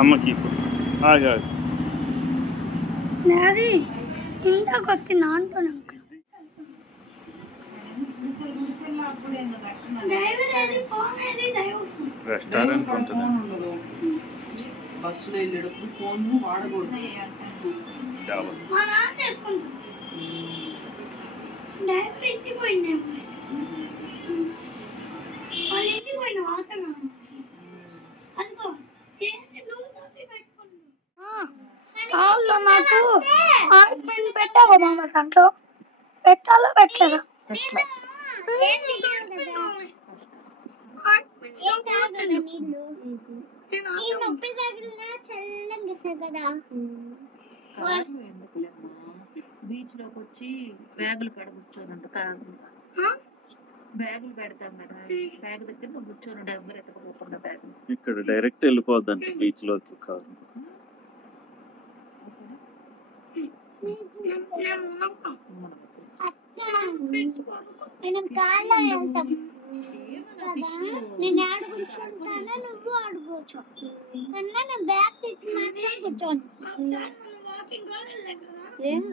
అమ్మకి ఆగా అది ఇంతకు వస్తుంది అంటున్నా రెస్టారెంట్ ఉంటుంది. బస్సులో వెళ్ళేటప్పుడు ఫోన్ వాడకూడదు. మా నాన్న తీసుకుంటారు. డ్రైవర్ ఇంటికి పోయిండే వాళ్ళ ఇంటికి పోయిన వాతను అదిగో నాకు ఆయింట్మెంట్ పెట్టావా మామ దాంట్లో పెట్టాలో పెట్టలేదా బీచ్ లోకి వచ్చి బ్యాగులు కాడ కూర్చోనంట బ్యాగులు పెడతాం కదా బ్యాగ్ దగ్గర కూర్చొని డబ్బులు ఎత్తకపోకుండా బ్యాగ్ ఇక్కడ డైరెక్ట్ వెళ్ళిపోద్దంట బీచ్ లోకి కాదు. నేను ఆడ కూర్చుంటానా నువ్వు ఆడుకోవచ్చు నేను బ్యాగ్ తెచ్చి మాత్రం కూర్చోను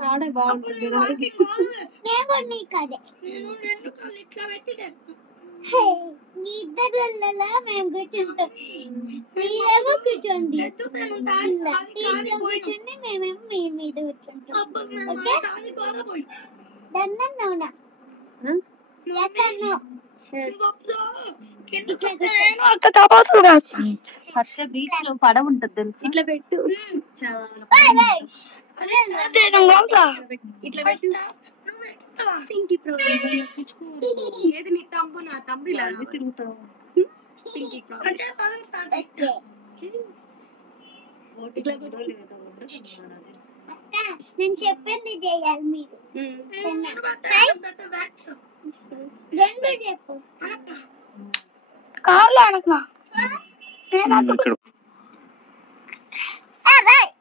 ఆడే బాగుంటుంది మీ ఇద్దరు వెళ్ళాలా మేము కూర్చుంటాం మీరేమో కూర్చోండి కూర్చోండి మేమేమో మీ మీద కూర్చుంటాం హర్ష బీచ్ లో పడవ ఉంటది తెలుసు ఇట్లా పెట్టు ఇట్లా పెట్టిందా ఏది నీ తమ్ము నా తమ్ము ఇలా తిరుగుతావు నేను చెప్పింది చేయాలి మీరు రెండు చెప్పు కార్లో అనకమా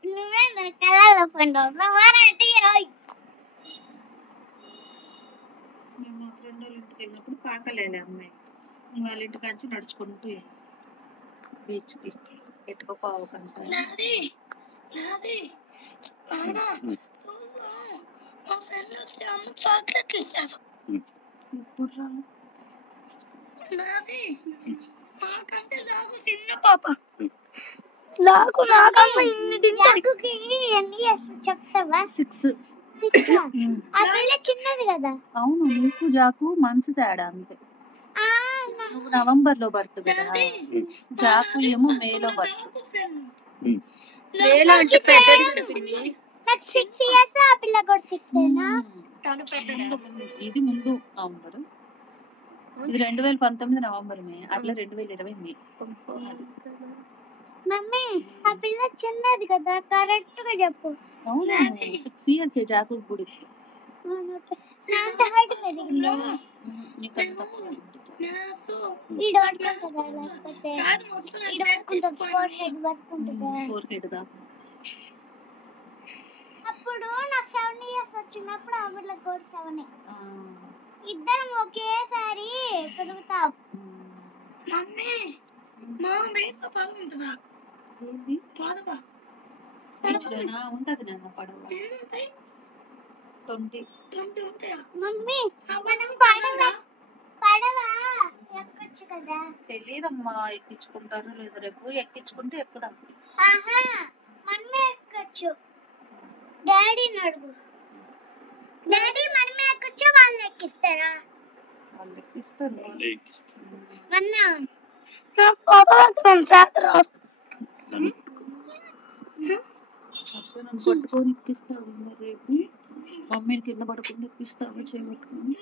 నువ్వే కళలో పండుగ మేము మా ఫ్రెండ్ వాళ్ళ ఇంటికి వెళ్ళినప్పుడు పాకలేలే అమ్మాయి వాళ్ళ ఇంటికి వచ్చి నడుచుకుంటూ బీచ్ కి ఎట్టుకోపోవు కంటే మా ఫ్రెండ్ వచ్చి అమ్మ చాక్లెట్లు ఇచ్చారు ఎప్పుడు రాను నాది నాకంటే నాకు చిన్న పాప నాకమ్మ ఇన్ని తింటాను చెప్తావా 6 ఆ పిల్ల చిన్నది కదా అవును నీకు జాకు మంచి తేడా అంతే నువ్వు నవంబర్ లో బర్త్ కదా జాకు ఏమో మేలో బర్త్ మేలో అంటే నాకు 6 ఇయర్స్ ఆ పిల్ల కూడా 6 ఇది ముందు నవంబర్ ఇది 2019 నవంబర్ మే అట్లా 2020 మే మమ్మీ ఆ పిల్ల చిన్నది కదా కరెక్ట్ గా చెప్పు అవును 6 ఇయర్స్ జాకు కూడా నాంత హైట్ పెరిగిందా ఈడ పట్టుకుంటుందా లేకపోతే ఈడ పట్టుకుంటుంది ఫోర్ హెడ్ పట్టుకుంటుందా అప్పుడు నాకు 7 ఇయర్స్ వచ్చినప్పుడు ఆ పిల్ల కూడా 7 ఇద్దరం ఒకేసారి పెరుగుతాం మమ్మీ మా వయసు బాగుంటుందా పాదవా ఉంటది నాన్న పడవ 20 ఉంటాయా మమ్మీ మనం పడవ ఎక్కొచ్చు కదా తెలీదమ్మా ఎక్కించుకుంటారో లేదా రేపు ఎక్కించుకుంటే ఎక్కుదాం ఆహా మనమే ఎక్కొచ్చు డాడీని అడుగు డాడీ మనమే ఎక్కొచ్చు వాళ్ళు ఎక్కిస్తారా వాళ్ళు ఎక్కిస్తారు అన్న నా ఫోటో చేస్తారా నన్ను పట్టుకొని ఎక్కిస్తావు మరి రేపు మమ్మీని కింద పడుకుని ఎక్కిస్తావు చేయబట్టుకుని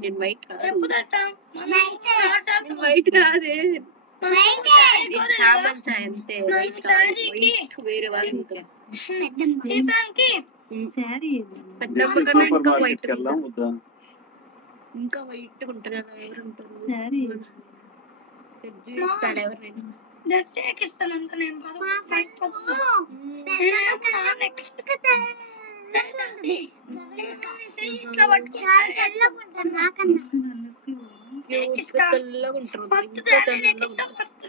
నేను వైట్ వైట్ కాదే చామంతి అంతే వైట్ వైట్ వేరే వాళ్ళు శారీ పెద్దమ్మ కన్నా ఇంకా వైట్ ఇంకా వైట్ ఉంటారు కదా ఎవరు ఉంటారు సరే. చూస్తాడు ఎవరైనా డ్రెస్ ఎక్కిస్తాను అంత నేను మా ఫ్రెండ్ నెక్స్ట్ ఇట్లా పట్టుకుంటాను నాకన్నా తెల్లగా ఉంటారు ఫస్ట్ ఇంకా తెల్లగా ఫస్ట్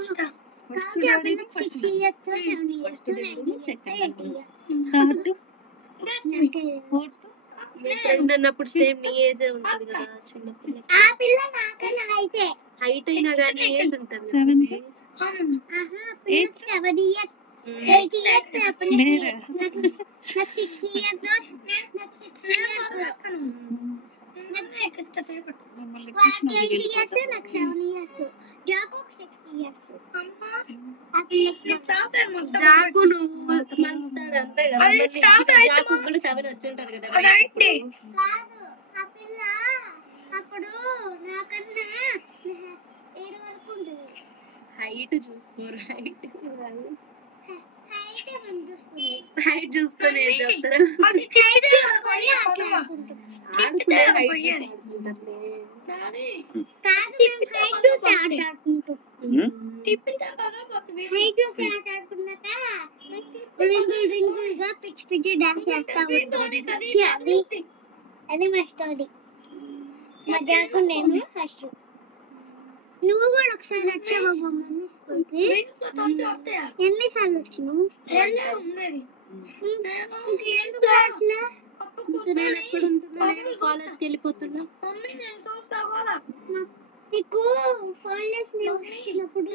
ఉంటారు. కాబట్టి ఆ పిల్లకి 6 years 7 years 9 years 8 years మీ ఫ్రెండ్ అన్నప్పుడు సేమ్ నీ ఏజ్ ఉంటది కదా చిన్నప్పుడు ఆ పిల్ల నాకన్నా అయితే హైట్ అయినా కానీ ఏజ్ ఉంటది కదా Seven. తనకి. పిల్లకి 7 years 8 years ఆ పిల్లకి లేరా? నాకు 6 years నాకు 6 years నాకు 8 years నాకు 7 years జాకు 6 years ఆ పిల్లకి జాకు నువ్వు మంచిదాడు అంతే కదా మళ్ళీ జాకు కూడా 7 వచ్చి ఉంటది కదా మరి అప్పుడు. కాదు ఆ పిల్ల అప్పుడు నాకన్నా 7 వరకు ఉంటుంది హైట్ చూసుకోరు హైట్ అయితే మనం చూస్తుంది హైట్ చూసుకొని ఏం చెప్తారా అది చేసుకొని అట్లా ఆడుకుంటుంది ఆడుకునే హైట్ చూసి ఆడుకుంటారులే. కాదు మేము హైట్ చూసి ఆట ఆడుకుంటాం హైట్ చూసి ఆట ఆడుకున్నాక రింగుల్ గా పిచ్చి పిచ్చి డాన్స్ చేస్తా ఉంటాం అది మా స్టోరీ మా జాకు నేను ఫస్ట్ నువ్వు కూడా ఒకసారి వచ్చావా మా మమ్మీ స్కూల్కి ఎన్నిసార్లు వచ్చినావు ఇంకెందుకు అట్లా నేను ఎక్కడ ఉంటున్నా కాలేజ్కి వెళ్ళిపోతున్నా నీకు హాలిడేస్ ఇచ్చినప్పుడు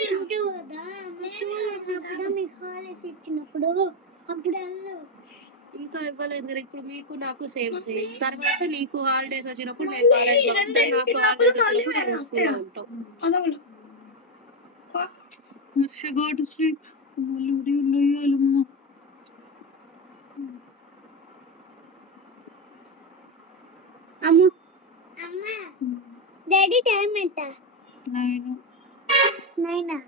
తింటూ కదా షూలు ఉన్నప్పుడు మీకు హాలిడేస్ ఇచ్చినప్పుడు అప్పుడు వెళ్ళు ఇంకా ఇవ్వలేదు కదా ఇప్పుడు మీకు నాకు సేమ్ సేమ్ తర్వాత నీకు హాలిడేస్ వచ్చినప్పుడు నేను కాలేజ్ లో ఉంటాను నాకు హాలిడేస్ వచ్చినప్పుడు నువ్వు స్కూల్లో ఉంటావు Go to sleep. ఉయ్యాలమ్మ. అమ్మ అమ్మ డాడీ టైం ఎంత 9. 9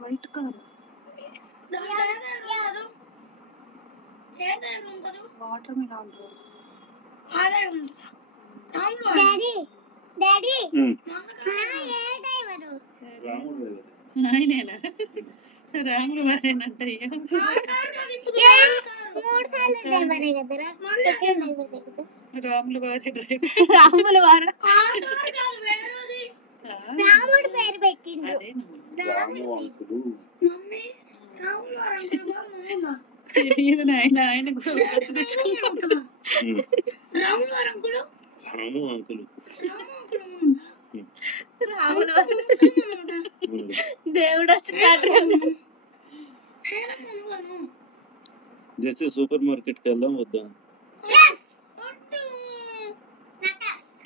white car watermelon daddy daddy ఉమ్. ఏ డ్రైవరు ఆయనేనా రాములు వారేనంట అయ్యా 3 సార్లు డ్రైవరే కదరా సెకండ్ డ్రైవరే కదా రాములు వారి డ్రైవర్ రాముల వారు రాముడు పేరు పెట్టిండు అదే రాము అంకులు తెలియదు నాయన ఆయన కూడా బస్సు తెచ్చుకుంటాడు ఉమ్. రాములు వారు అంకులు రాము అంకులు రాముల వారు దేవుడు వచ్చినాడు జస్ట్ సూపర్ మార్కెట్ కి వెళ్దాం వద్దా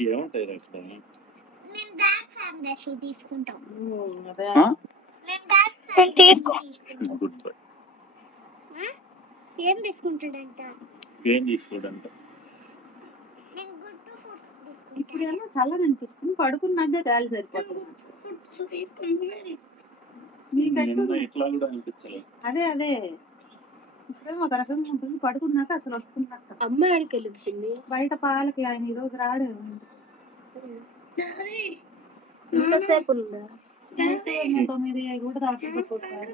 ఏముంటాయి అక్కడ మేము బ్యాక్ ఫ్యామిలీ తీసుకుంటాం అదే మేము బ్యాక్ తీసుకో గుడ్ బై ఏం తీసుకుంటాడంట ఏం తీసుకోడంట నేను గుడ్ ఫుడ్ ఇప్పుడు ఏమో చల్లగా అనిపిస్తుంది పడుకున్నాక గాలి సరిపోతుంది నిన్న ఇట్లా కూడా అనిపించలేదు అదే అదే ఇప్పుడేమో ఒక రకంగా ఉంటుంది పడుకున్నాక అసలు వస్తున్నట్ట అమ్మ ఆడికి వెళ్ళింది బయట పాలకి ఆయన ఈ రోజు రాడు ఇంతసేపు ఉందా 9 కూడా దాటుకోపోతారు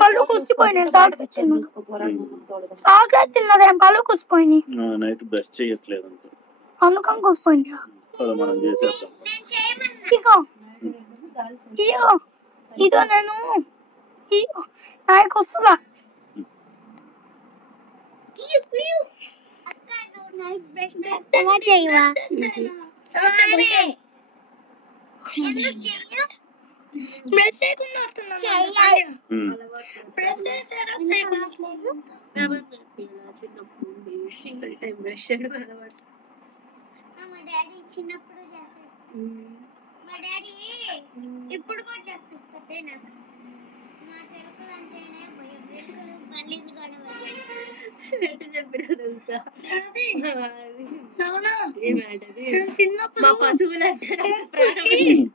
పళ్ళు కూసిపోయినాయి సాగా తిన్నదేం పళ్ళు కూసిపోయినాయి నైట్ బ్రష్ చేయట్లేదు అంట అందుకని కూసిపోయినాయి పద మనం చేసేద్దాం ఇగో ఇగో ఇదో నేను ఇగో నాకు వస్తుందా ఎలా చేయవా బ్రష్ చేయకుండా వస్తుందా చిన్నప్పుడు సింగిల్ టైం బ్రష్ చేయడం అలవాటు మా డాడీ చిన్నప్పుడు చేస్తారు మా డాడీ ఇప్పుడు కూడా చేస్తారు పెద్దయినాక మా చెరుకులు అంటేనే భయం వెలుకలు పల్లీలు కూడా ఎటు చెప్పినా తెలుసా ఏమాటది మా పశువులు అంటే నాకు ప్రాణం.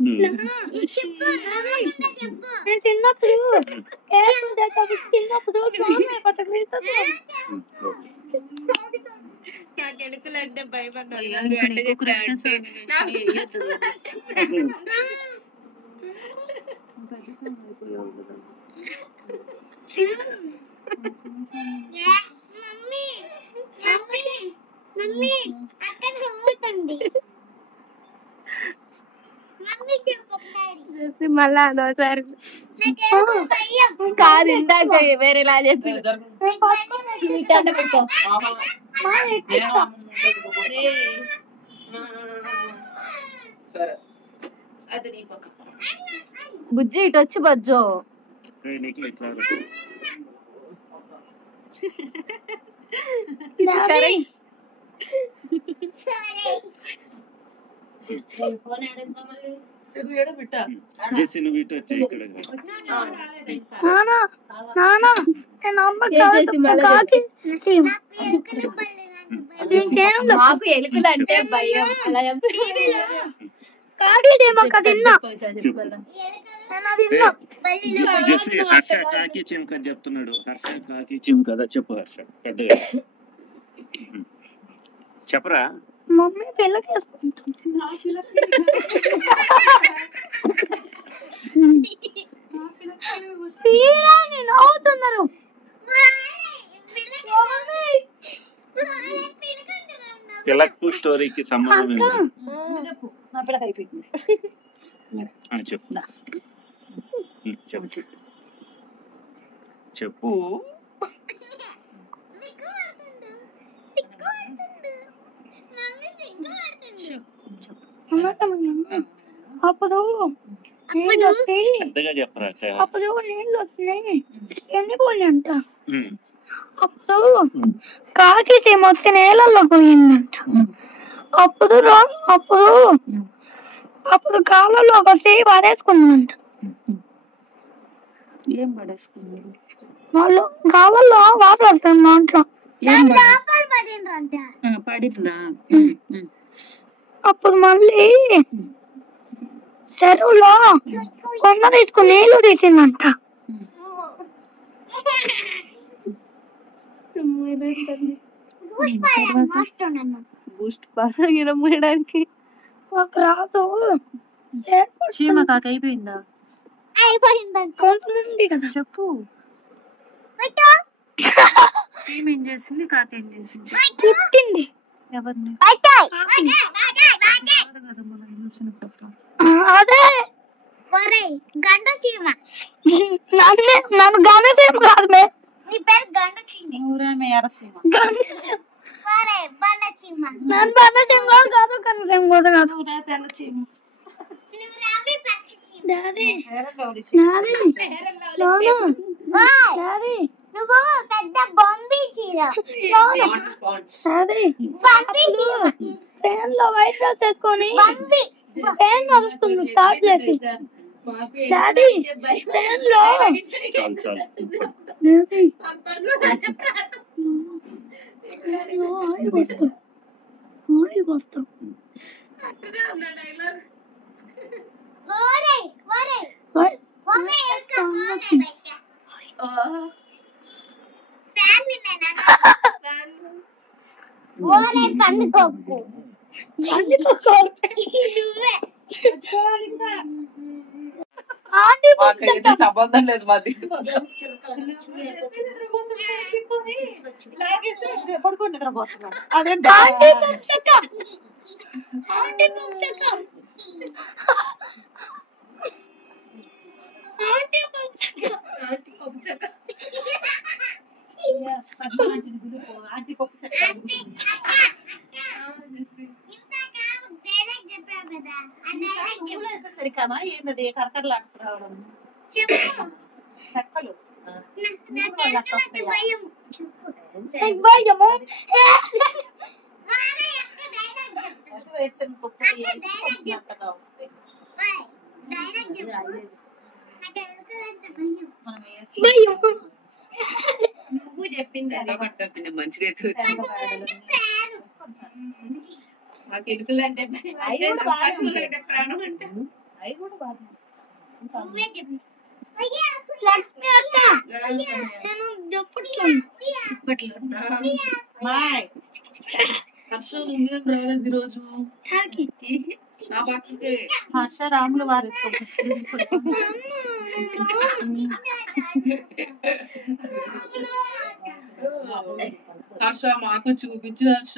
చెప్పు నేను చిన్నప్పుడు చిన్నప్పుడు నాకు ఎలుకలు అంటే భయం అన్నారు. మమ్మీ అక్కడ నవ్వుతుంది. మమ్మీ చెప్పు మళ్ళా అదోసారి కాదు ఇందాక వేరేలా చెప్పింది. బుజ్జి ఇటు వచ్చి బజ్జో మాకు ఎలుకలు అంటే భయం. అలా హర్ష కాకి చిమ్క చెప్తున్నాడు. హర్ష కాకి చిమ్కదా చెప్పు. హర్ష పెద్దగా చెప్పరా. మమ్మీ పిల్లకేసుకుంటుంది. నవ్వుతున్నారు. పిల్లకు స్టోరీకి సంబంధం చెప్పు చెప్పు చెప్పు. అప్పుడు నీళ్ళు వస్తాయి. పెద్దగా చెప్పరా. అప్పుడు నీళ్ళు వస్తున్నాయి. ఎండిపోయి అంట. అప్పుడు కాకి మొత్తం నీళ్ళల్లో పోయిందంట. అప్పుడు అప్పుడు అప్పుడు కాలంలో ఒక సేవ పడేసుకుందంట. ఏం పడేసుకున్నారు వాళ్ళు కాలంలో వాటర్ వస్తుంది దాంట్లో పడినా. అప్పుడు మళ్ళీ చెరువులో కొండ తీసుకుని నీళ్లు తీసిందంట. బూస్ట్ బాగా మూయడానికి ఒక రాజు చీమ కాక అయిపోయిందా? అయిపోయిందంట. కొంచెం ఉంది కదా చెప్పు. చీమ ఏం చేసింది? కాక ఏం చేసింది? పుట్టింది. ఎవరిని? అదే గండ చీమ. నన్ను గండ చీమ కాదు మే. నీ పేరు గండ చీమ. ఊరేమే ఎర్రచీమ. బండ చీమ. నన్ను బండ చీమ కాదు గండ చీమ కూడా కాదు. తెల్ల చీమ. నువ్వు పెద్ద బొంబి చీర. ఫ్యాన్ లో వైట్ డ్రెస్ వేసుకొని ఫ్యాన్ నడుస్తుంది స్టార్ట్ చేసి. డాడీ ఫ్యాన్ లో ఆయిల్ పోస్తాం. ఆయిల్ పోస్తాం. పండుకోకు సంబంధం లేదు మాది. పడుకోండి నిద్రపోతున్నాను. సరికామా ఏంటది కరకరలాడుతూ రావడం? చెక్కలు నువ్వు చెప్పింది మంచిగా మాకు ఎలుకలు అంటే ప్రాణం అంటే అవి కూడా బాగా నువ్వే చెప్పు. లక్ష్మి అక్క నేను దుప్పట్లో బాయ్ హర్ష నువ్వేం రాలేదు ఈరోజు నా పక్కకి హర్ష రాముల వారు హర్ష మాకు చూపించు హర్ష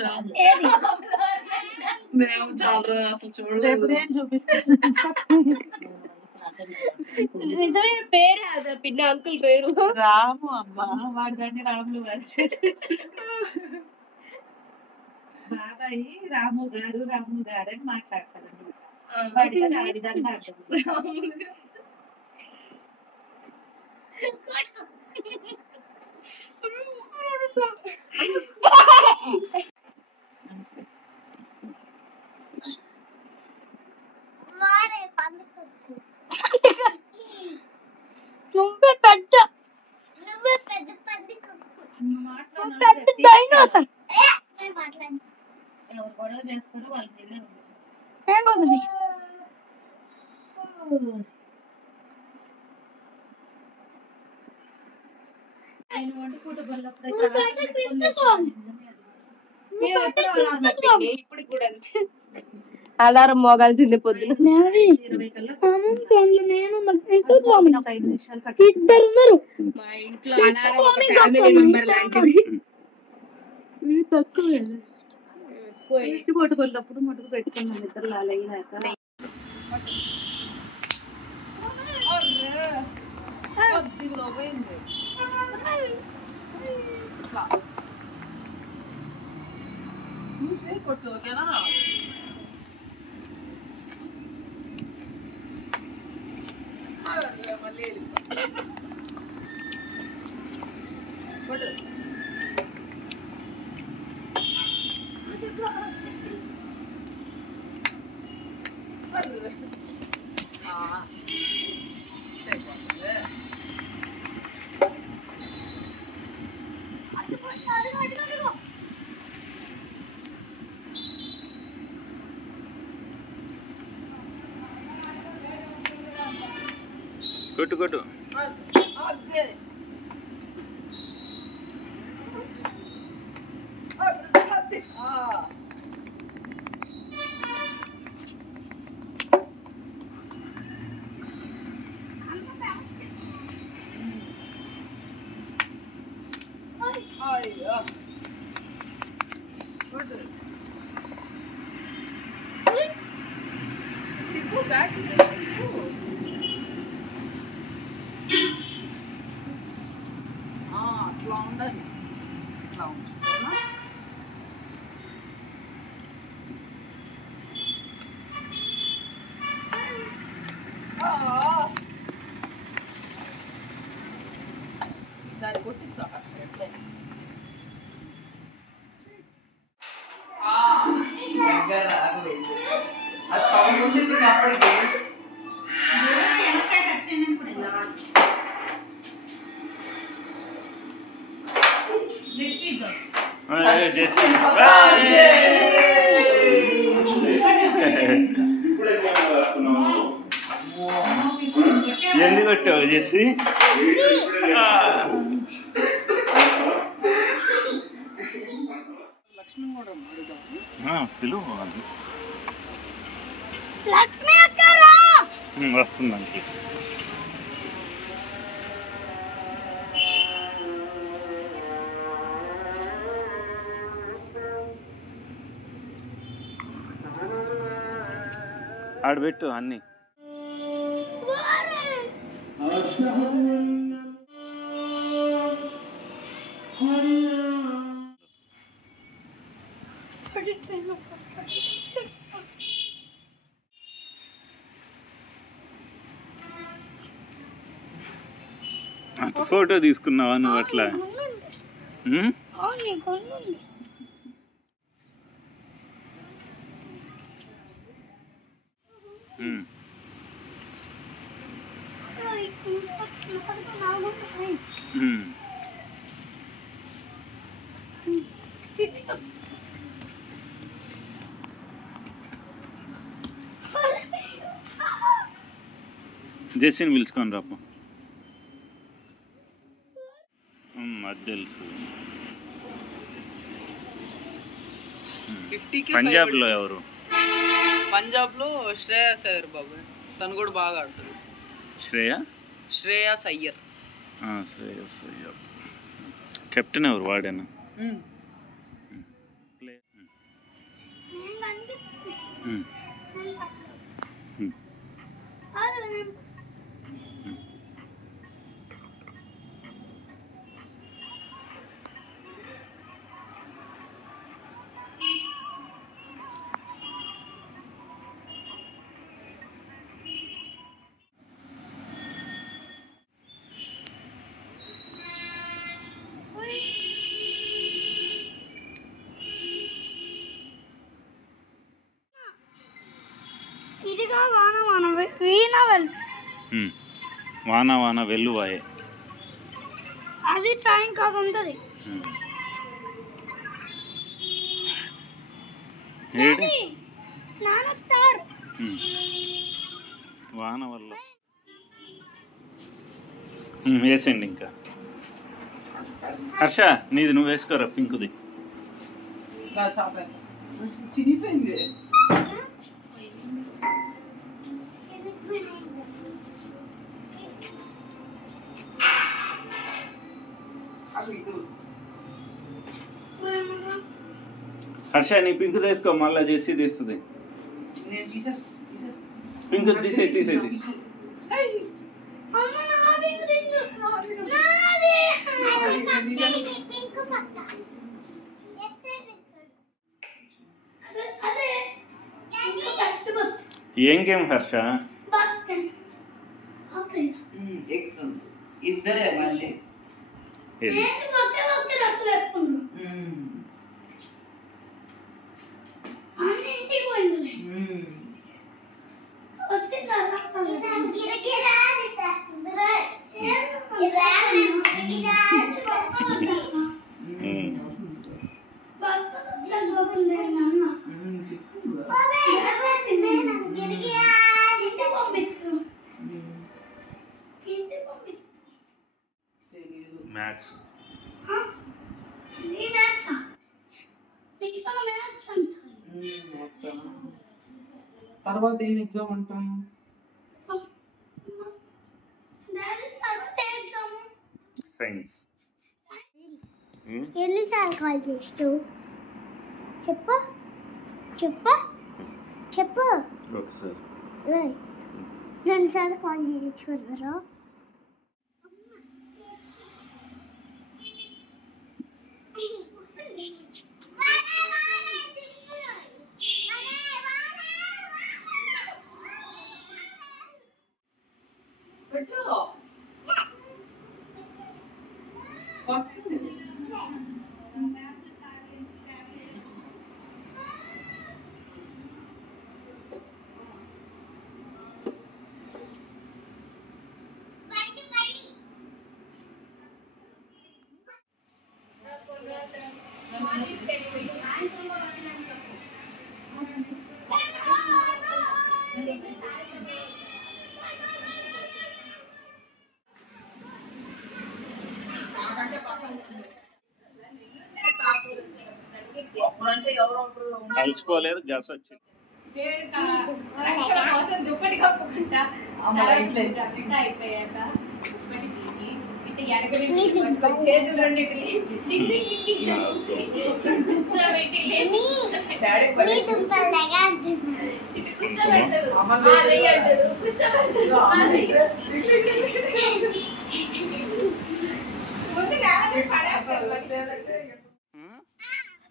మేము చాలా అసలు చూడలేదు నిజమైన పేరే అదే పిన్న అంకుల్ పేరు రాము అమ్మ వాడి దాన్ని రాములు గారు బాబాయ్ రాము గారు అని మాట్లాడతారండి వాడికి అది ఆ విధంగా అర్థం వారే పండుకొచ్చు నువ్వే పెద్ద పండుకొచ్చు పెద్ద డైనోసార్ ఎవరు గొడవ చేస్తారో వాళ్ళు నేను వండుకుంట ఇప్పుడు కూడా అలారం మోగాల్సిందే పొద్దున మా ఇంట్లో అలారం ఒక ఫ్యామిలీ మెంబర్ లాంటిది తక్కువ కొట్టుకున్నప్పుడు మటుకు పెట్టుకున్నాం ఇద్దరు అలాగినాక చూసి కొట్టు ఓకేనా మళ్ళీ కొట్టు కొట్టు కొట్టు అట్లా ఉండదు ఇట్లా ఉంచుతాను ఈసారి కొట్టిస్తా ఎట్లే దగ్గర రాగలేదు ఆ సౌండ్ ఉండింది అప్పటికి ఎందుకు కొట్టావు జెస్సీ లక్ష్మణ్ కూడా అడుగుదాం పిలువు లక్ష్మి అక్క వస్తుందండి ఆడబెట్టు అన్ని ఫోటో తీసుకున్నావా నువ్వు అట్లా జెస్సీని పిలుచుకొని రాపు. అది తెలుసు. పంజాబ్లో ఎవరు? పంజాబ్లో శ్రేయస్ అయ్యర్ బాబు, తను కూడా బాగా ఆడుతుంది. శ్రేయస్ అయ్యర్. శ్రేయస్ అయ్యర్. కెప్టెన్ ఎవరు? వాడేనా? ఇదిగా వాన వాన వీణ వాన వాన వెల్లువాయే. అది టైం కాదు ఉంటుంది. వాన వల్ల వేసేయండి. ఇంకా హర్ష నీది నువ్వు వేసుకోరా పింకుది. చినిపోయింది. హర్ష నీ పింక్ తీసుకో, మళ్ళా చేసి తీస్తుంది. పింక్ తీసే తీసే తీసి ఏం గేమ్ హర్ష? ఇద్దరే మళ్ళీ మ్యాథ్స్. తర్వాత ఏం ఎగ్జామ్ అంటాం? సైన్స్. ఎన్నిసార్లు కాల్ చేస్తావు? చెప్పు చెప్పు చెప్పు. ఒకసారి రెండుసార్లు కాల్ చేయించుకున్నారా? అలసిపోలేదు, గ్యాస్ వచ్చింది.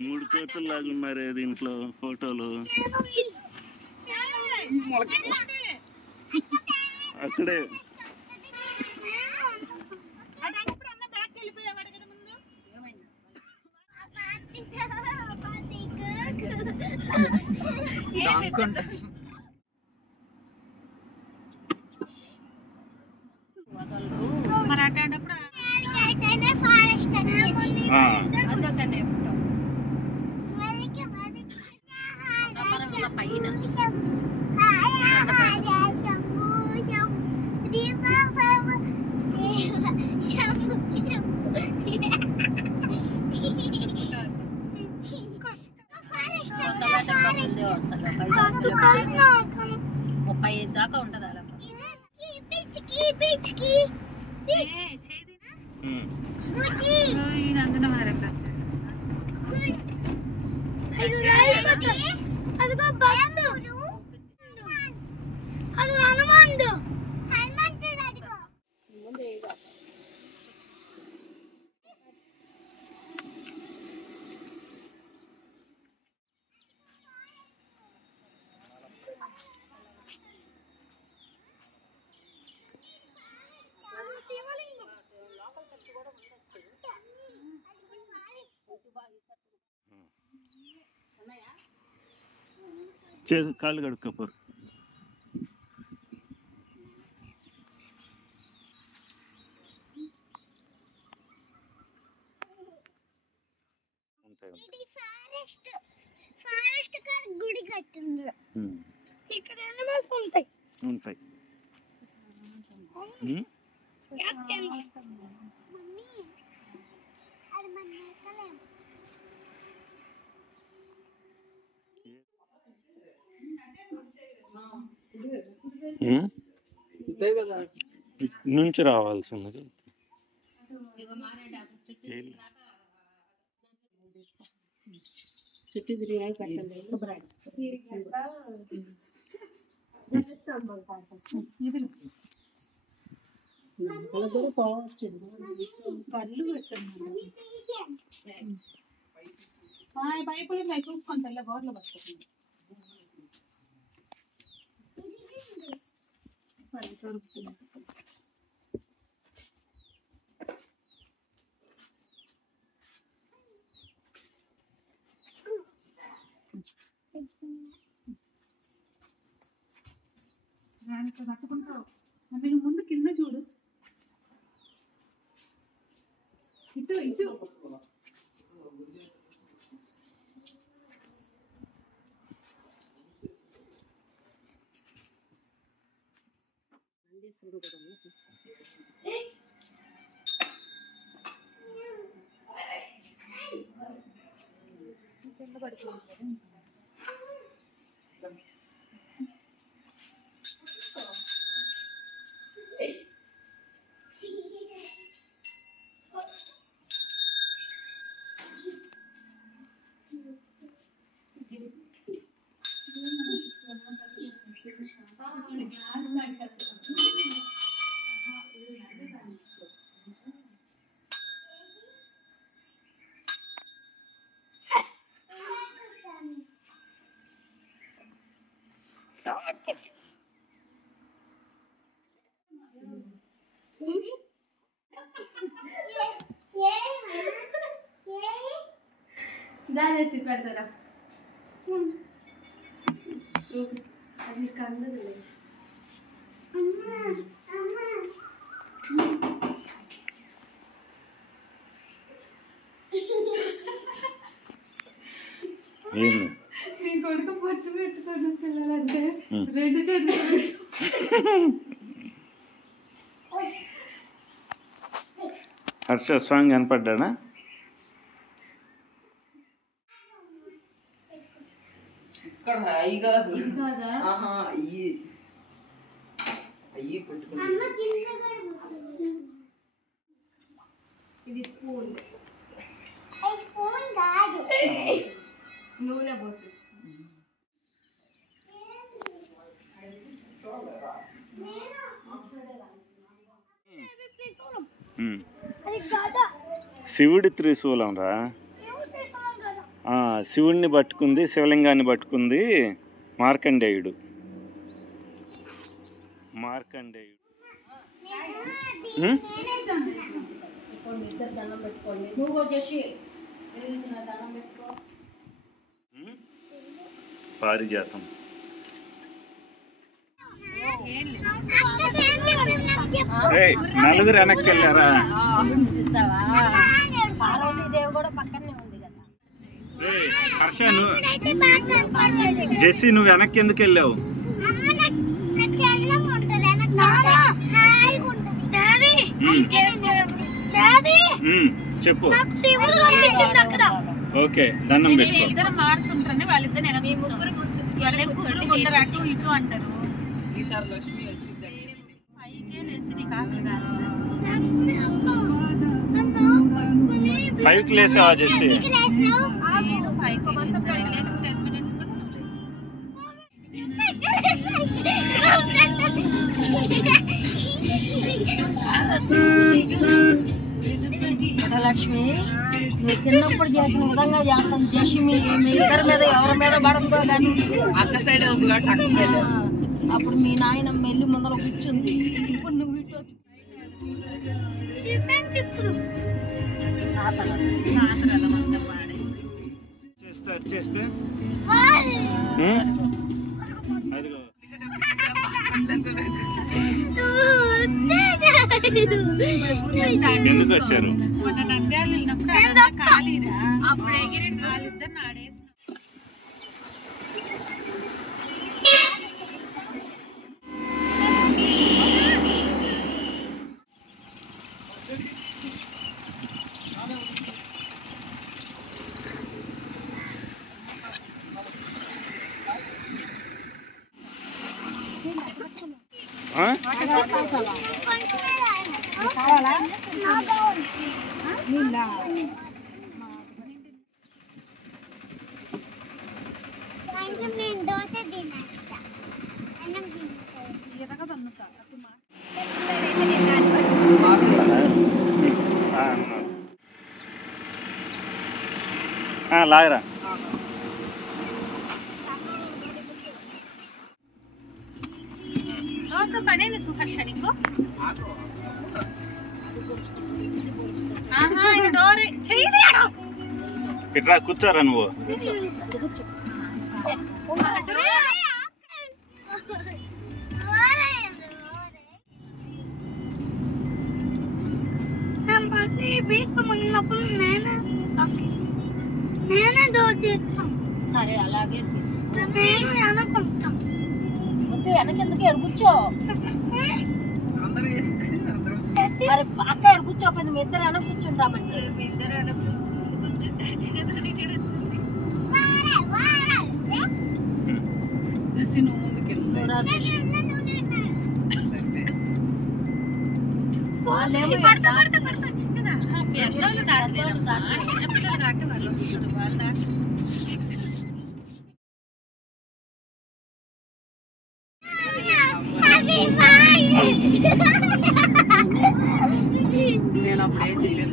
మూడు కోతులు లాగా ఉన్నారు దీంట్లో ఫోటోలు. అక్కడే మరి అటప్పుడు పైన 35 దాకా ఉంటది అలా. అందులో మన రేపు వచ్చేసి కాళ్ళు కడుక్కోపోరు. గుడి కట్టిండ్రు. ఇక్కడ animals ఉంటాయి. ఉంటాయి. మమ్మీ అది మన ఎక్కలేం. నుంచి రావాల్సి ఉన్నది. చుట్టూ తిరిగి కట్టండి. పళ్ళు పెట్టండి. పైపులు ఉన్నాయి చూసుకొని తెల్ల బోర్లు పట్టుకుంది. పళ్ళు దొరుకుతుంది. దానికి పట్టుకుంటావు. అందుకు ముందు కింద చూడు. ఇటు ఇటు కింద పడుతుంది. దానేసి పెడతారా అది కందదు. నీ కొడుకు పట్టు పెట్టుకొని పిల్లలంటే 2 చేతులు. హర్ష సాంగ్ కనపడ్డానా? ఇది స్పూన్ నూనె పోసేస్తుంది. శివుడి త్రిశూలం రా. శివుడిని పట్టుకుంది, శివలింగాన్ని పట్టుకుంది మార్కండేయుడు. పారిజాతం. నలుగురు వెనక్కి వెళ్ళారా? హర్ష జెస్సీ నువ్వు వెనక్కి ఎందుకు వెళ్ళావు? చెప్పు. ఓకే దండం పెట్టుకో. కూర్చొని ముందర అటు ఇటు అంటారు. ఈసారి లక్ష్మి వచ్చింది పైకే లేచి నీకు ఆకలి కాదు. 5కి లేసావా జెస్సీ? 5కి లేచి 10 minutes కూడా లక్ష్మి నువ్వు చిన్నప్పుడు చేసిన విధంగా చేస్తాను చేసి మీ ఇద్దరి మీద ఎవరి మీద పడదో కానీ అక్క సైడ్ అప్పుడు మీ నాయనమ్మ వెళ్ళి ముందర కూర్చుంది. ఇప్పుడు నువ్వు ఇటు వచ్చి చేస్తే ఎందుకు వచ్చారు? మన నంద్యాల వెళ్ళినప్పుడు ఖాళీరా అప్పుడు ఎగిరి వాళ్ళిద్దరిని ఆడేసి నేను దోశ తినేస్తా. అన్నం లాగరా. పనేది సుహర్ష నీకు. డోర్ చెయ్యి ఇట్లా కూర్చోరా నువ్వు. ఉన్నప్పుడు నేనే దోచేస్తాను. సరే అలాగే నేను వెనకుంటాం. వద్దు వెనకెందుకు ఎడు కూర్చో. మరి అక్క ఎడు కూర్చోపోయింది మీ ఇద్దరు వెనక కూర్చుంటామంటే నువ్వు ముందుకెళ్ళి చిన్నపిల్లలు దాటి వాళ్ళు వస్తారు. వాళ్ళు దాటి నేను అప్పుడు ఏం చేయలేదు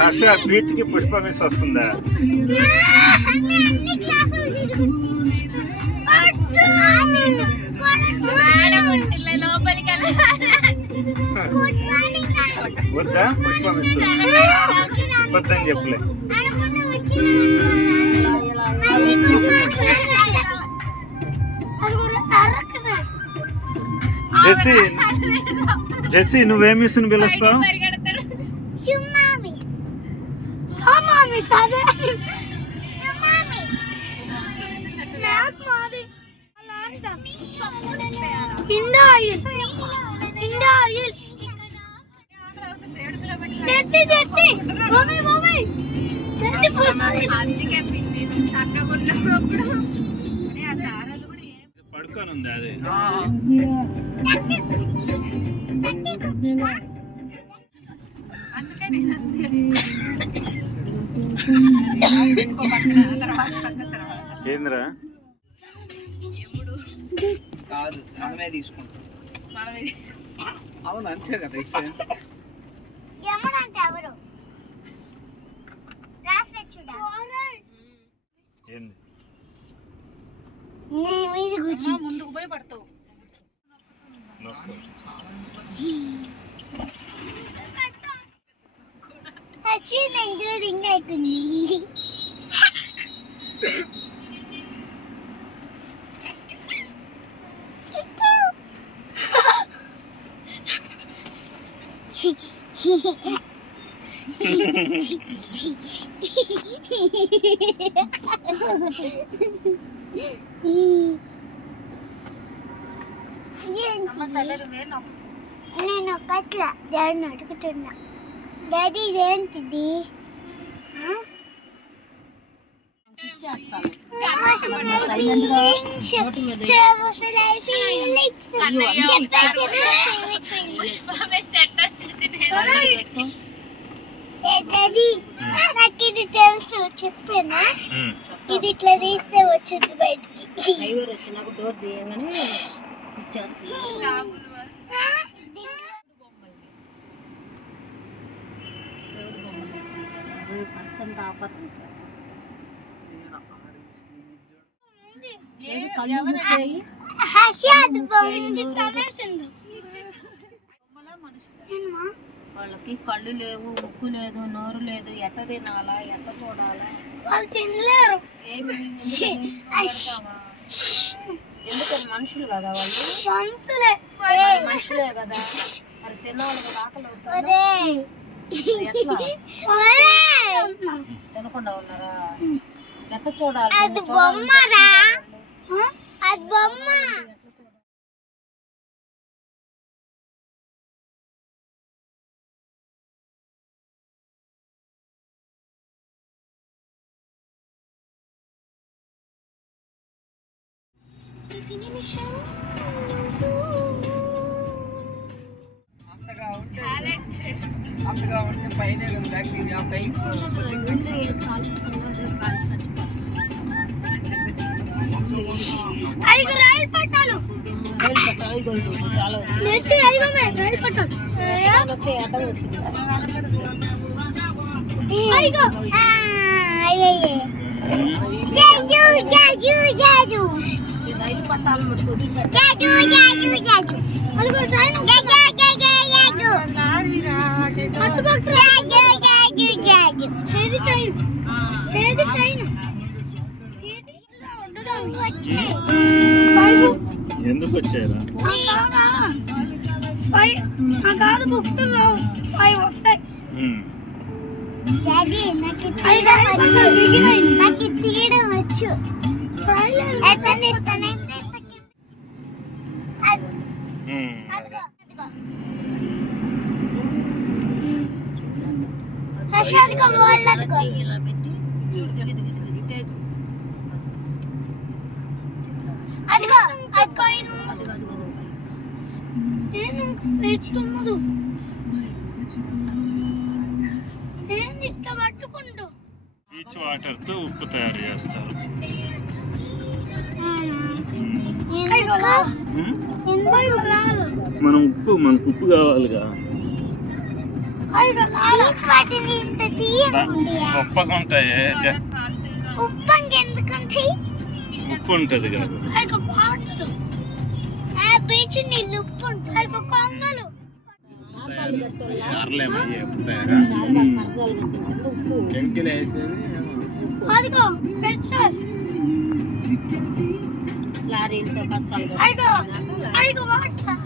హర్ష బీచ్ కి పుష్ప మిస్ వస్తుందా? వద్దా పుష్ప మిస్ వద్దని చెప్పలే. జెస్సీ నువ్వేం మిస్ ని పిలుస్తావు? పడుకోనుంది అది. ఏంద్రా కాదు మనమే తీసుకుంటాం. అవును అంతే కదా. ఎవరు రాసొచ్చుడా ఏంది ముందుకు పోయి పడతావు. రింగ్ అవుతుంది. నేను ఒకట్లా డాడీని అడుగుతున్నా, డాడీ ఇదేంటిది? నాకు ఇది తెలుసు, చెప్పానా? ఇది ఇట్లా తీస్తే వచ్చింది బయటికి. వచ్చినాక డోర్ తీయగానే ఇచ్చేస్తాను. వాళ్ళకి కళ్ళు లేవు, ముక్కు లేదు, నోరు లేదు, ఎట్ట తినాలా, ఎట్ట చూడాలా? వాళ్ళు తినలేరు. ఎందుకని మనుషులు కదా వాళ్ళు, మనుషులే కదా, మరి తినాలి కదా, ఆకలి అవుతుంది. తినకుండా ఉన్నారా? ఎట్ట చూడాలి? అది బొమ్మరా, అది బొమ్మ. అప్పుడు ఉంటే పైన ఐదు రైలు పట్టాలు, రైలు పట్టాలు. రైలు పట్టాలు పట్టుకోదు. ఎందుకు వచ్చారా? కాదు, బుక్స్ వస్తాయి. నాకు తీయడం వచ్చు. ఎట్లున్నదు ఇట్లా పట్టుకుంటూ బీచ్ వాటర్ తో ఉప్పు తయారు చేస్తారు. మనకు ఉప్పు కావాలిగా. ఉప్పగా ఉంటాయి. ఉప్పు ఉంటది కదా. బీచ్ నీళ్ళు ఉప్పు ఉంటాయి. కొంగలు అదిగో పెట్రోల్. లారీలతో బస్తాలు. అదిగో వాటర్.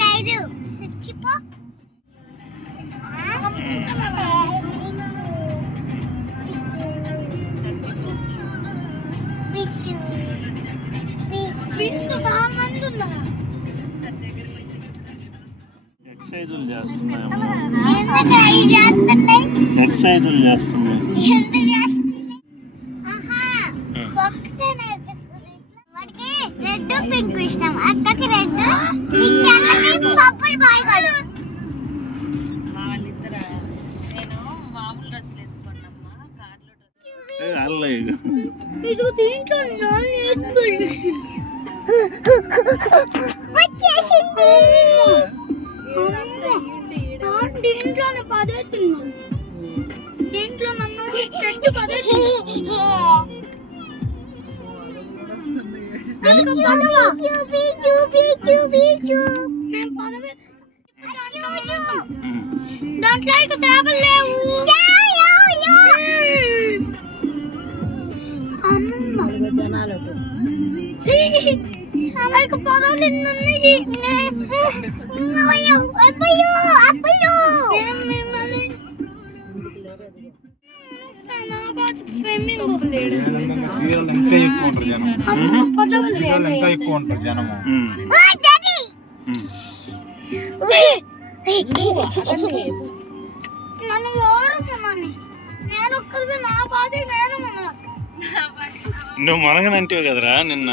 టైరు చచ్చిపో. ఎక్సైజులు చేస్తున్నాయి. ఎక్సైజులు చేస్తున్నాయి. రెడ్ పింక్ ఇష్టం, అక్కకి రెడ్, పప్పులు బాగా. నేను మామూలు డ్రెస్సులు వేసుకున్నామ్మా, కార్లో ఇది దీంట్లో వచ్చేసింది. దీంట్లోనే పదేసింది. దీంట్లో నన్ను చెట్టు పదేసింది. దాంట్లో ఇక చేపలు లేవు. జనాలు పదవులు ఎన్ని ఉన్నాయి. సీరియల్ ఇంకా ఎక్కువ ఉంటారు జనం. సీరియల్ ఇంకా ఎక్కువ ఉంటారు జనము. నన్ను ఎవరు మునని నేను ఒక్కరిని నా బాధ నేను మున నువ్వు మనగనంటివి కదరా నిన్న.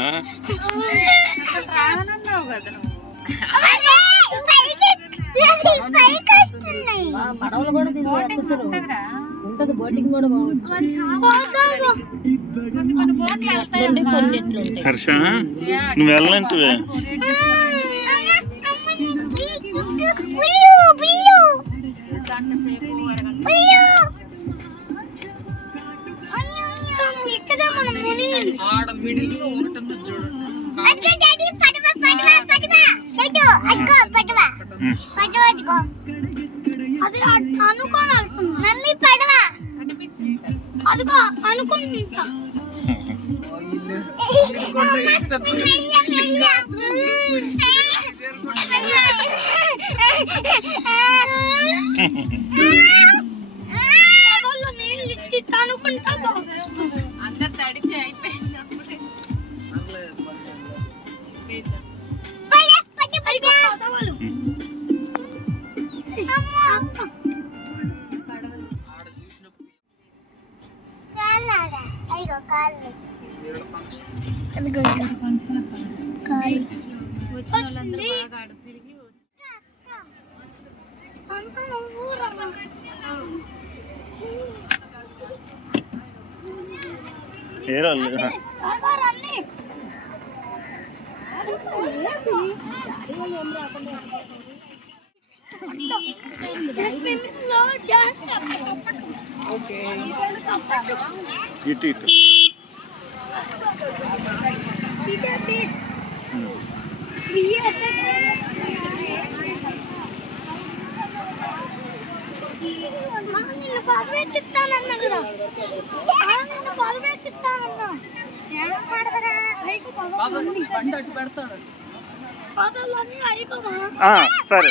పడవలు కూడా ఉంటది, బోటింగ్ కూడా కొన్నిట్లుంటాయి. హర్ష నువ్వు వెళ్ళంటివే. అది అనుకోని వెళ్తున్నా మమ్మీ పడవ అదిగో అనుకుంటా నీళ్ళు అనుకుంటా అందరు తడిచి అయిపోయింది అప్పుడే. ఇటు ఇటు సరే.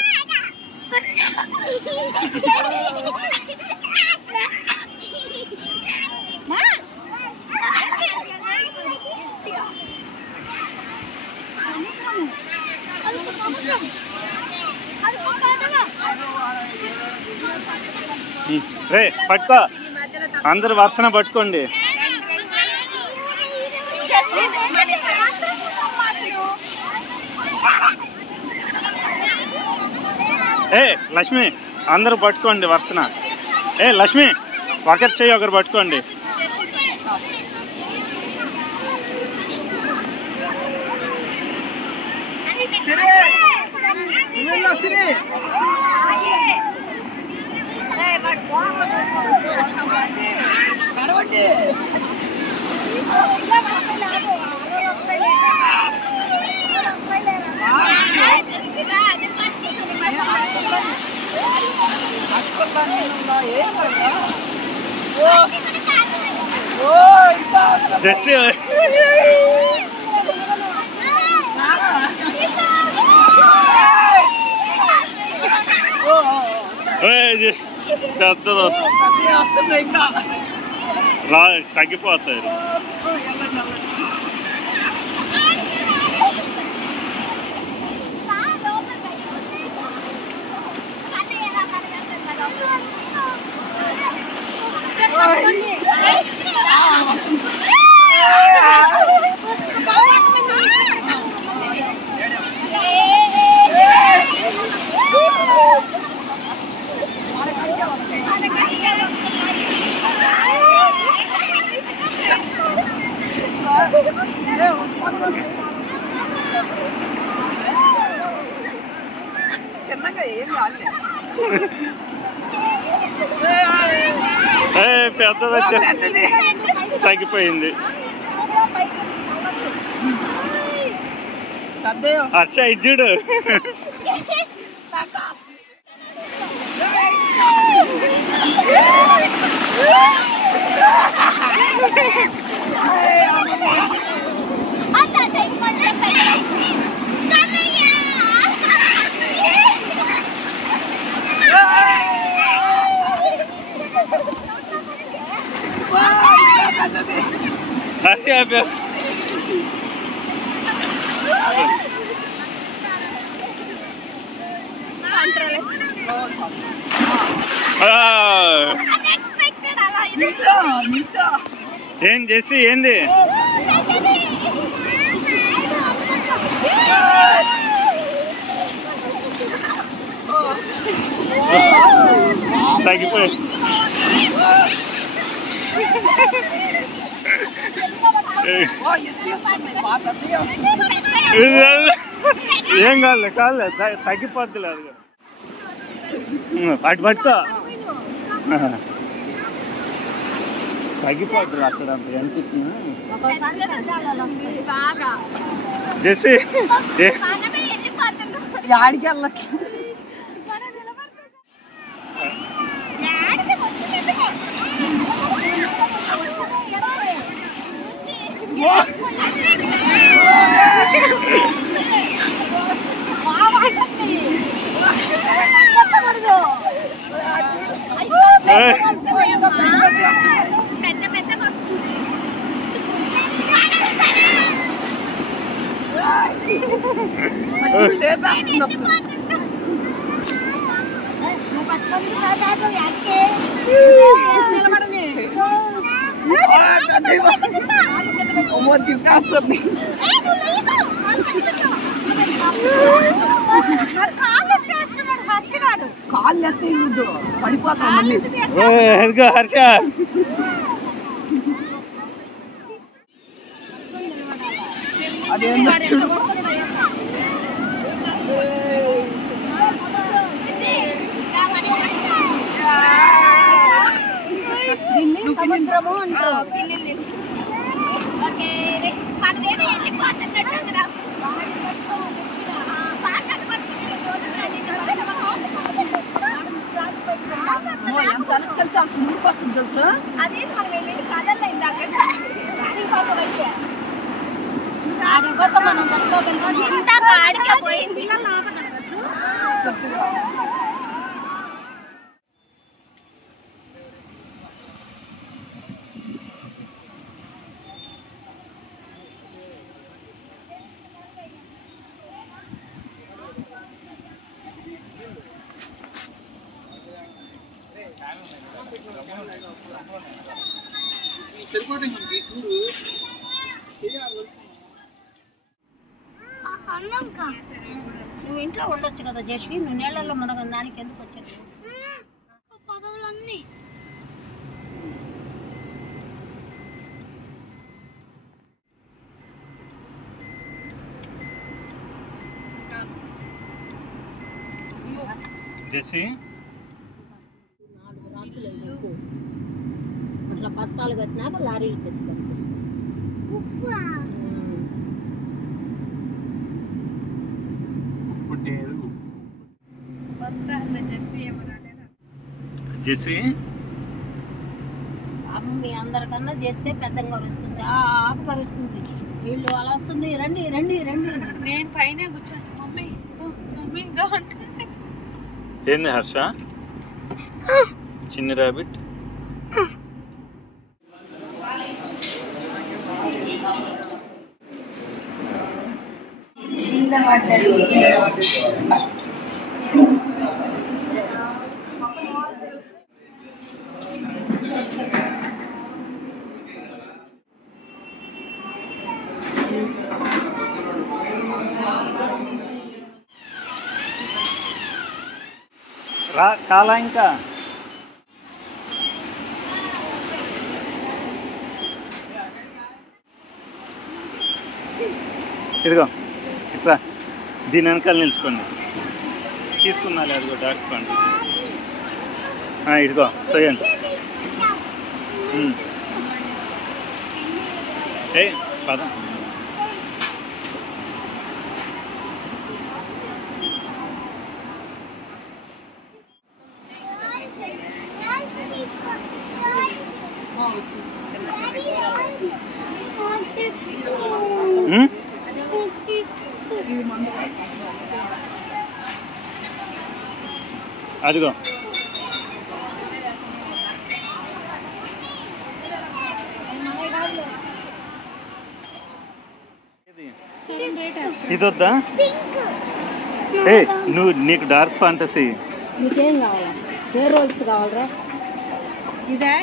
రే పట్టుకో, అందరు వర్షన పట్టుకోండి. ఏ లక్ష్మి అందరూ పట్టుకోండి వర్షన. ఏ లక్ష్మి ఒకరి చెయ్యి ఒకరు పట్టుకోండి. రా తగ్గిపోతాయి. పెద్దది తగ్గిపోయింది. హర్ష ఇచ్చుడు. లేపేస్తా. ఏం చేసి ఏంది తగ్గిపోయి ఏం కాదులే కాదులే తగ్గిపోద్దులే అది అటు పట్టుకో తగ్గిపోద్దులే అక్కడ అంత అనిపిస్తుంది చేసి ఆడికి వెళ్ళచ్చు కాళ్ళు ఎత్తే పడిపోతా హర్ష అదేందో సముద్రము అంటారు ఎంత కలిసి అంత ముందుకు వస్తుంది తెలుసా అదే మనం వెళ్ళి కదల్లో ఇందాక మనం ఇందాక ఆడికే పోయింది నువ్వు ఇంట్లో ఉండొచ్చు కదా జస్వి నువ్వు నీళ్ళల్లో మునగ దానికి ఎందుకు వచ్చాను పదవులన్నీ జెస్సీ 4 రాసులు అట్లా బస్తాలు కట్టినాక లారీలు తెచ్చి కనిపిస్తుంది జెస్సీ మీ అందరికన్నా చేస్తే పెద్దగా కరుస్తుంది ఆపు కరుస్తుంది వీళ్ళు అలా వస్తుంది రండి రండి రండి నేను పైన కూర్చోండి మమ్మీ మమ్మీ అంటే ఏంది హర్ష చిన్న ర్యాబిట్ రా చాలా ఇంకా ఇదిగో ఇట్లా దీని వెనకాల నిల్చుకోండి తీసుకున్నాలే అదిగో డాక్టర్ ఇదిగో తోయండి ఏ పద అదిగో ఇది వద్దా? ఏ నీకు డార్క్ ఫ్యాంటసీ నీకేం కావాలా? ఏ రోల్స్ కావాలరా? ఇదా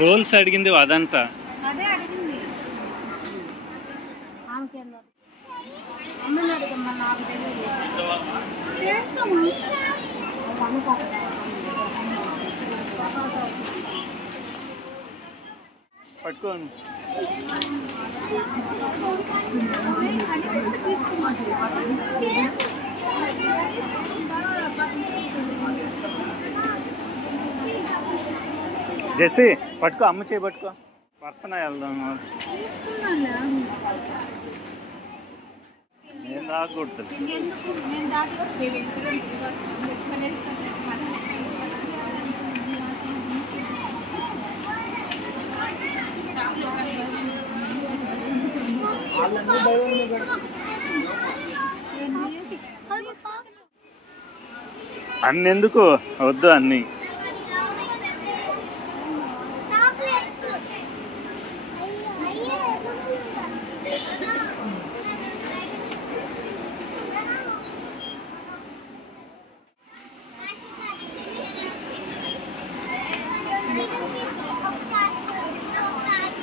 రోల్స్ అడిగింది అదంట. అదే అడిగింది. ఆమెకేం అమ్మని అడిగమ్మా, నాకు తెలియదు. పట్టుకోండి. జెస్సీ పట్టుకో, అమ్మ చేయి పట్టుకో. పర్సన వెళ్దాం. నేను రాకూడదు. అన్నెందుకు వద్దు అన్ని.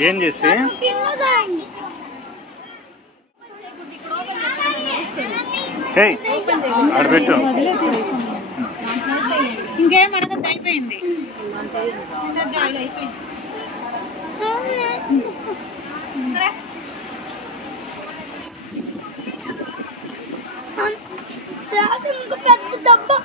ఏం చేసి పెట్టు. ఇంకేం అడగద్దు, అయిపోయింది. పెద్ద డబ్బా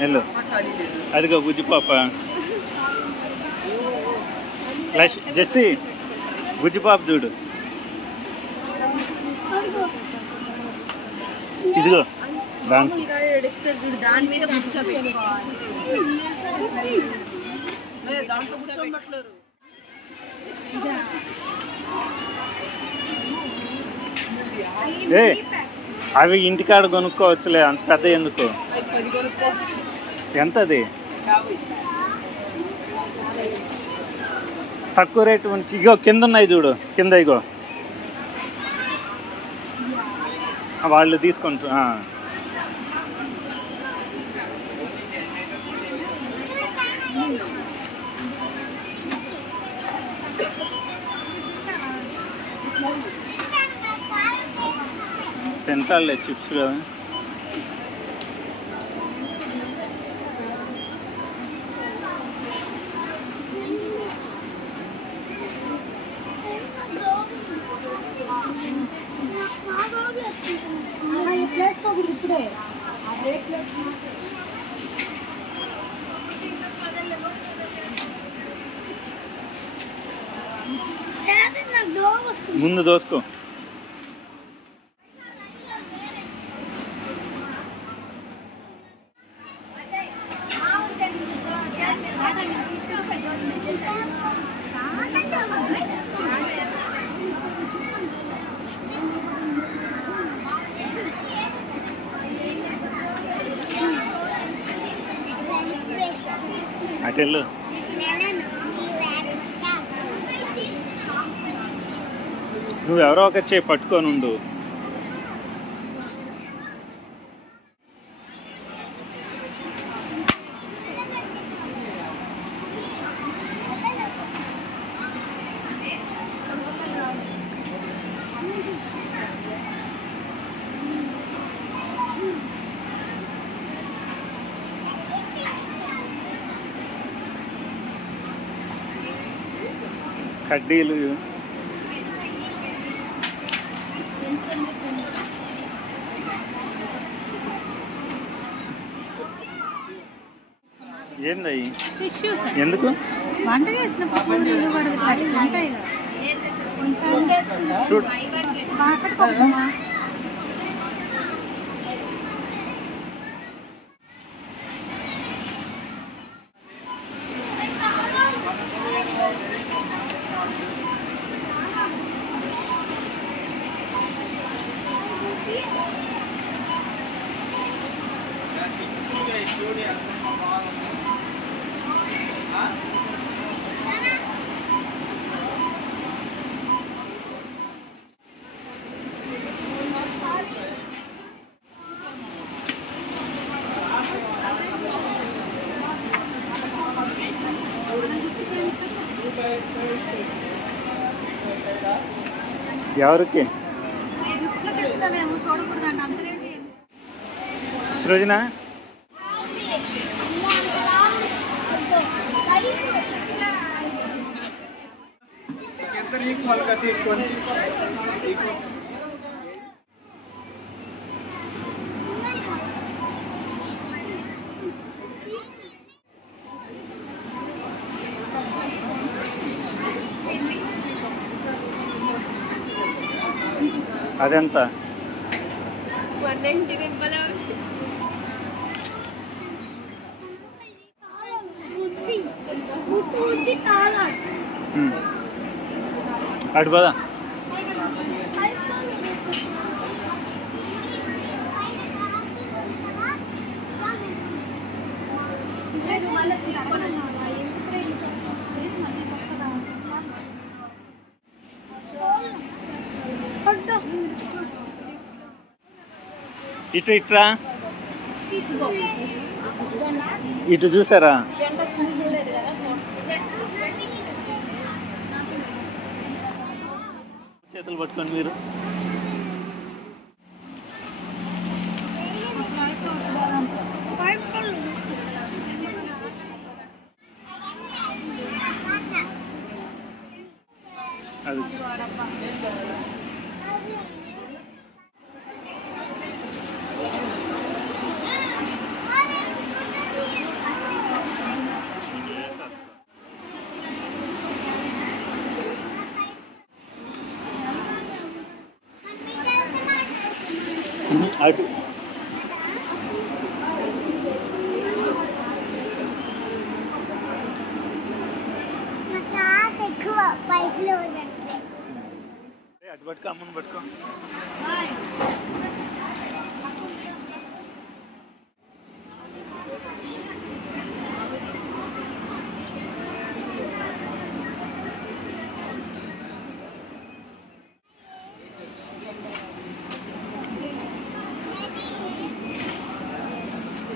వెళ్ళు. అదిగో బుజ్జి పాప. జెస్సీ బుజ్జి పాప చూడు. ఇదిగో దాని మీద అవి ఇంటికాడ కొనుక్కోవచ్చులే, అంత పెద్ద ఎందుకు? ఎంత అది? తక్కువ రేటు ఉంచి. ఇగో కింద ఉన్నాయి చూడు, కింద ఇగో వాళ్ళు తీసుకుంటారు. తింటాలే చిప్స్ కదా. ఇప్పుడే ముందు దోసుకో. అటెళ్ళు. నువ్వెవరో ఒక చేయి పట్టుకొని ఉండు. కడ్డీలు ఏందయ్యి? ఎందుకు? వంట చేసినప్పుడు చూడు. ఎవరికి సృజన తీసుకొని అదెంత? 190 రూపాయలు. అటు పదా. ఇటు ఇట్రా, ఇటు చూసారా? చేతులు పట్టుకొని మీరు అది అటు ఎక్కువ బైక్లో అటు పట్టుకో, అమ్మను పట్టుకో.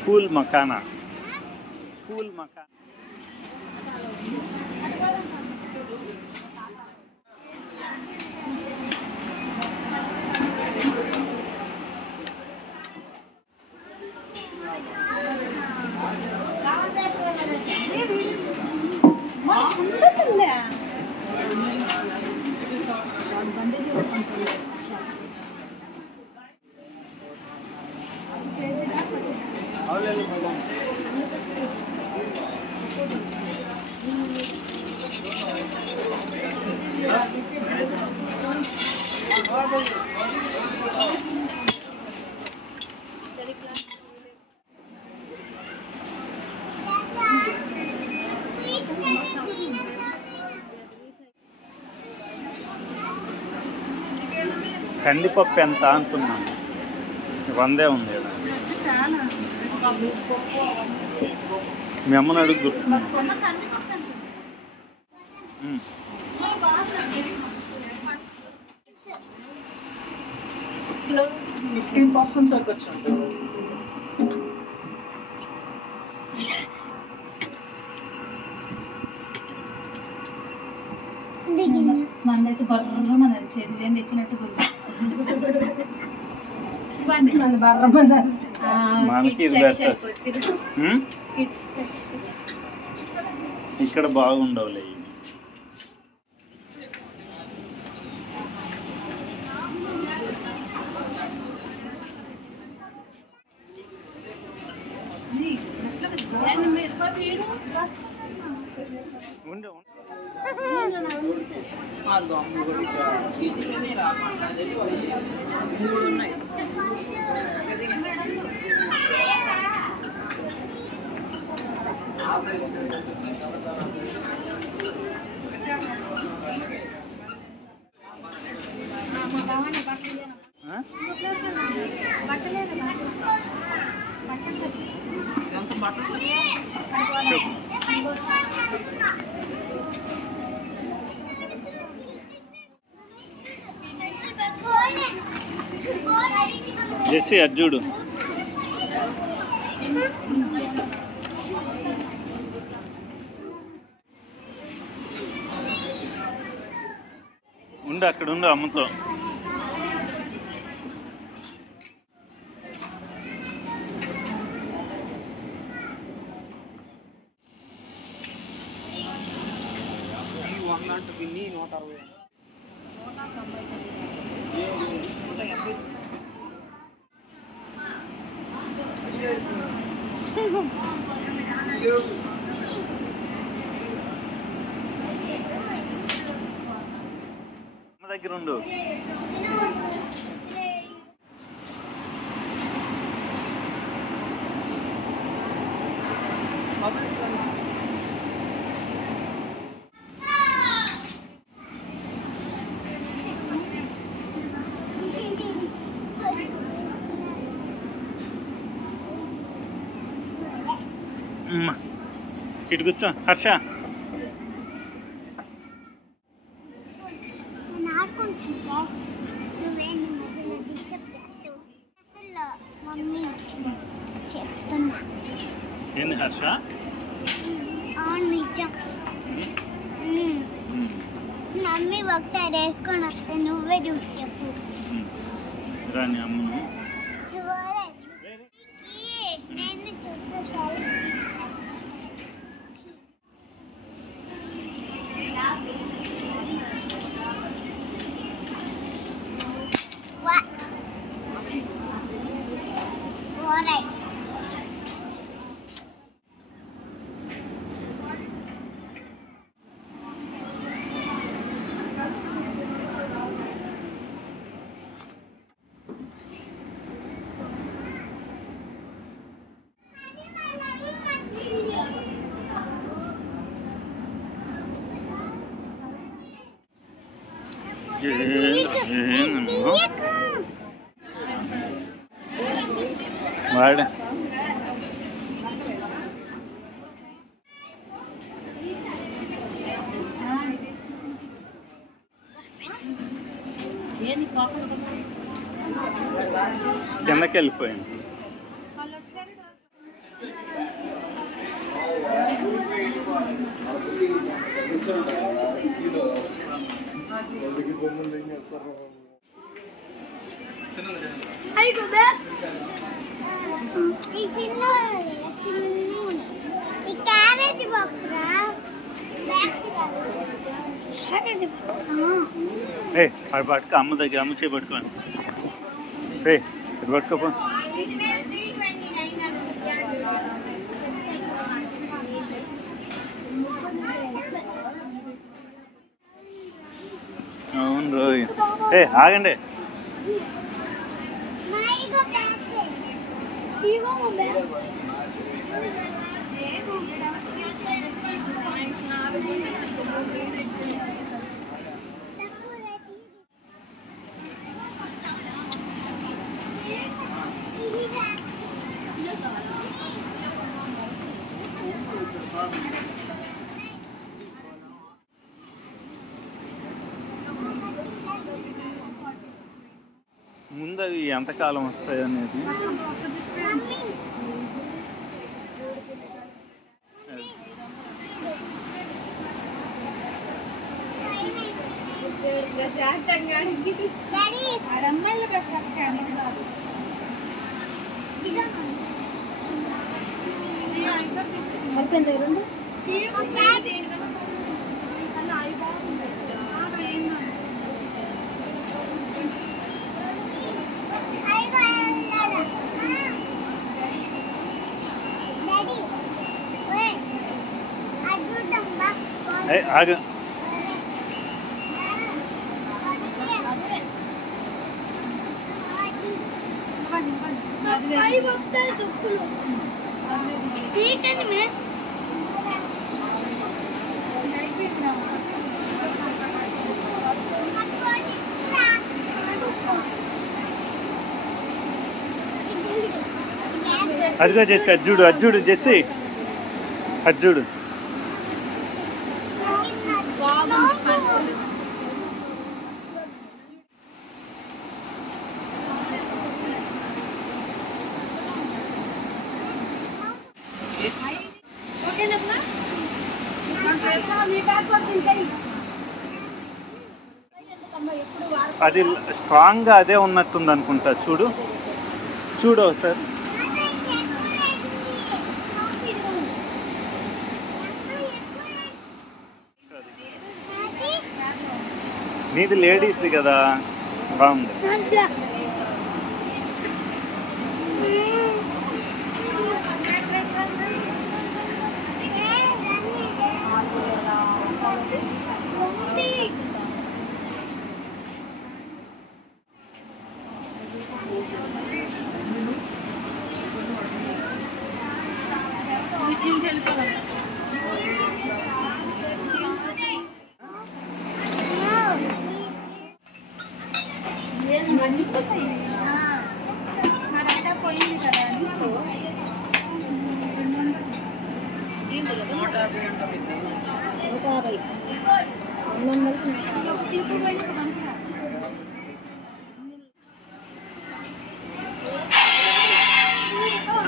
फूल मखाना, फूल मखाना. కందిపప్పు ఎంత అనుకున్నాను, 100 ఉంది కదా. మీ అమ్మని అడుగు. మందైతే బర్ర మన నడిచేది ఏంటి ఎక్కినట్టు బర్ర మనకి ఇది బెటర్. ఇక్కడ బాగుండవులే. ఉండే జెస్సీ అర్జుడు ఉండు, అక్కడ ఉండు అమ్మతో. అమ్మ దగ్గర ఉండు. ఇటు కూర్చో హర్ష. ఏంది హర్ష? మమ్మీ ఒకసారి వేసుకొని వస్తే నువ్వే చూసి చెప్పు. రాని అమ్మను నేను చూస్తాను. వాడ కిందకి వెళ్ళిపోయింది. ఈ చిన్న ఈ క్యారెట్ బాక్స్ రా. అది పట్టుకో, అమ్మ దగ్గర అమ్మ చేయి పట్టుకోండి. ఇది పట్టుకోపో. అవును రోయ్. ఆగండి. ముందు అవి ఎంతకాలం వస్తాయి అనేది. ఆగ అదిగో జెస్సీ, అజ్జుడు అజ్జుడు జెస్సీ, అజ్జుడు. అది స్ట్రాంగ్గా అదే ఉన్నట్టుంది అనుకుంటా. చూడు చూడు సార్. నీది లేడీస్ది కదా, బాగుంది.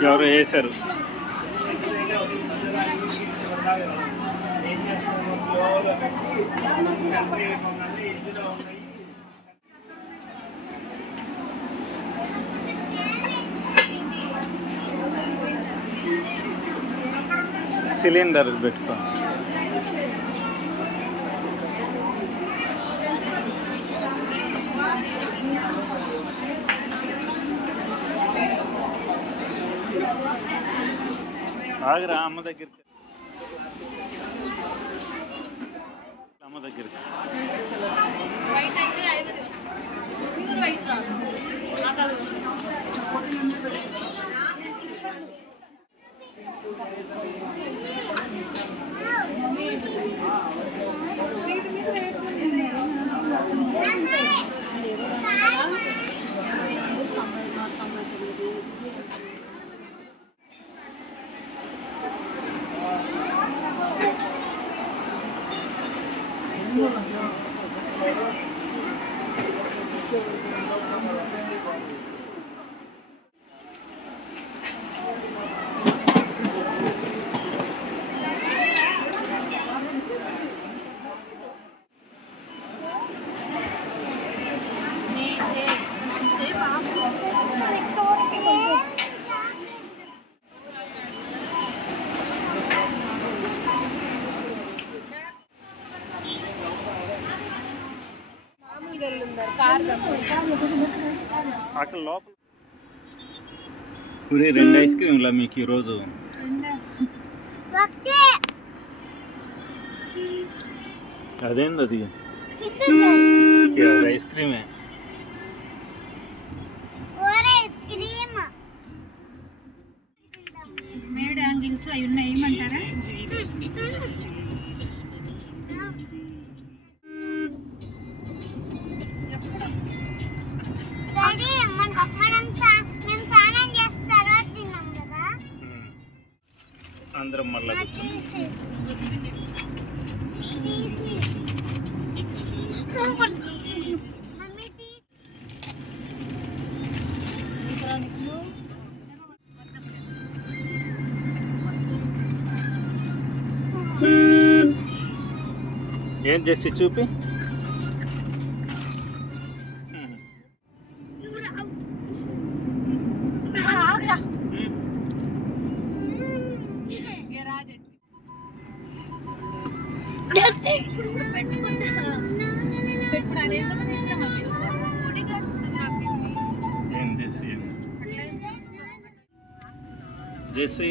ఎవరు వేశారు? సిలిండర్ పెట్టుకో. ఆగరా అమ్మ దగ్గరికి, అమ్మ దగ్గరికి. అక్కడ లోపల పూరి 2 ఐస్ క్రీమ్లా మీకు ఈరోజు. అదేంది అది? ఐస్ క్రీమే. మేడ్ యాంగిల్స్ అవి ఉన్నాయి, ఏమంటారా? అందరం మళ్ళా ఏం చేసి చూపి. ఏం చేసి చేసి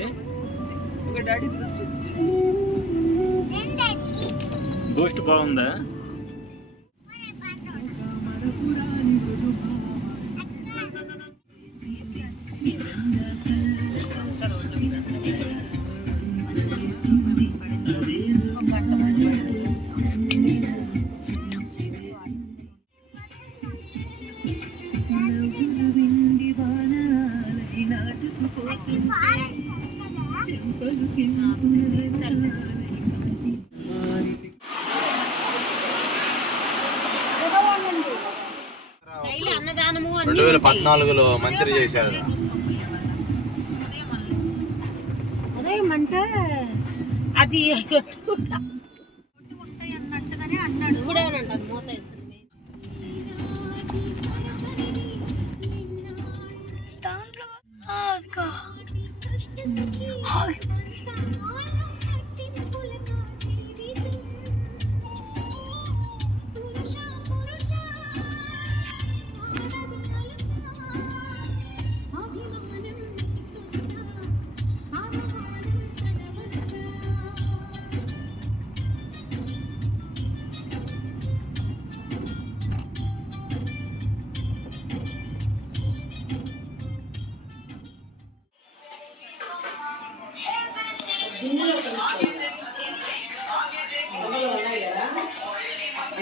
బూస్ట్ బాగుందా? Bye. అన్నదానము 2014లో మంత్రి చేశారు. అదేమంటే అది ఉంటాయి అన్నట్టుగానే అన్నాడు కూడా అంటాను మూత వేస్తుంది.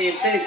ఎత్తడి